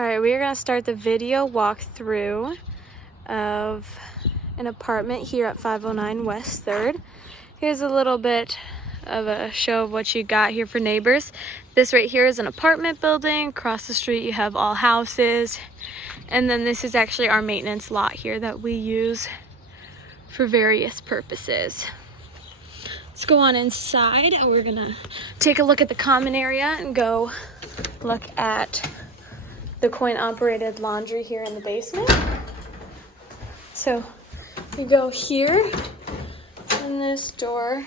Alright, we are going to start the video walkthrough of an apartment here at 509 West 3rd. Here's a little bit of a show of what you got here for neighbors. This right here is an apartment building. Across the street you have all houses. And then this is actually our maintenance lot here that we use for various purposes. Let's go on inside and we're going to take a look at the common area and go look at the coin-operated laundry here in the basement. So you go here in this door,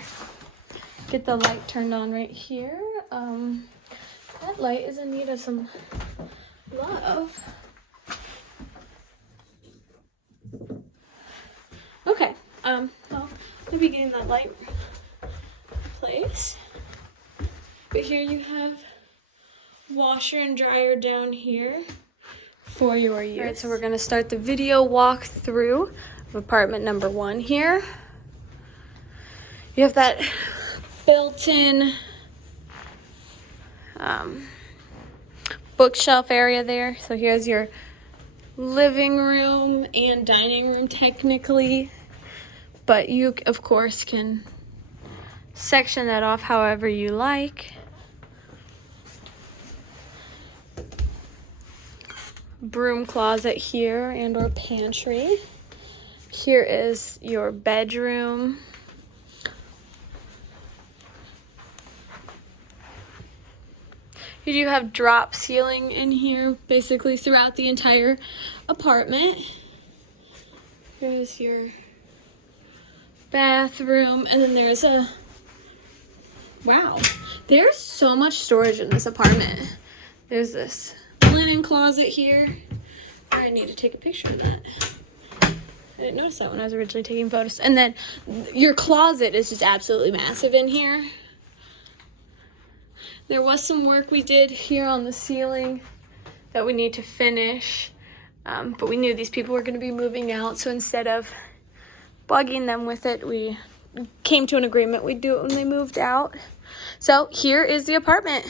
get the light turned on right here. That light is in need of some love. Okay, well, we'll be getting that light replaced. But here you have washer and dryer down here for your use. All right, so we're gonna start the video walkthrough of apartment number 1 here. You have that built-in bookshelf area there. So here's your living room and dining room technically, but you of course can section that off however you like. Broom closet here and or pantry. Here is your bedroom. You do have drop ceiling in here basically throughout the entire apartment. Here's your bathroom, and then there's a, wow, there's so much storage in this apartment. There's this linen closet here. I need to take a picture of that. I didn't notice that when I was originally taking photos. And then your closet is just absolutely massive in here. There was some work we did here on the ceiling that we need to finish, but we knew these people were going to be moving out, so instead of bugging them with it, we came to an agreement we'd do it when they moved out. So here is the apartment.